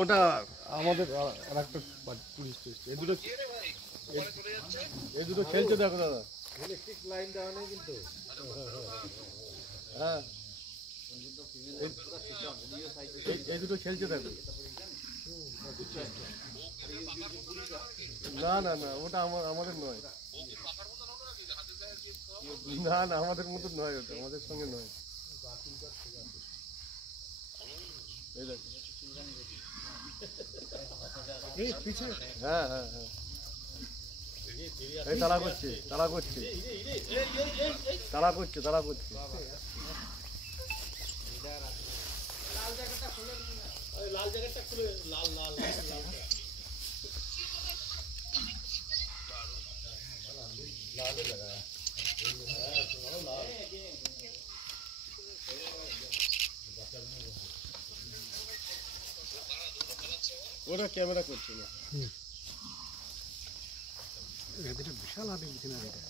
ওটা আমাদের আরেকটা টুরিস্ট এসেছে। এই দুটো খেলছে দেখো দাদা। ইলেকট্রিক লাইন দেওয়া নেই কিন্তু। হ্যাঁ এই দুটো খেলছে দেখো। না না না ওটা আমাদের নয়। না না আমাদের মতন নয়, ওটা আমাদের সঙ্গে নয়। এই দেখো হ্যাঁ হ্যাঁ হ্যাঁ এই তাড়া করছে তাড়া করছে তাড়া করছে তাড়া করছে। লাল জ্যাকেটটা খুলে লাল লাল ওরা ক্যামেরা করছে না। বিশাল হাতে কিছু না এটা।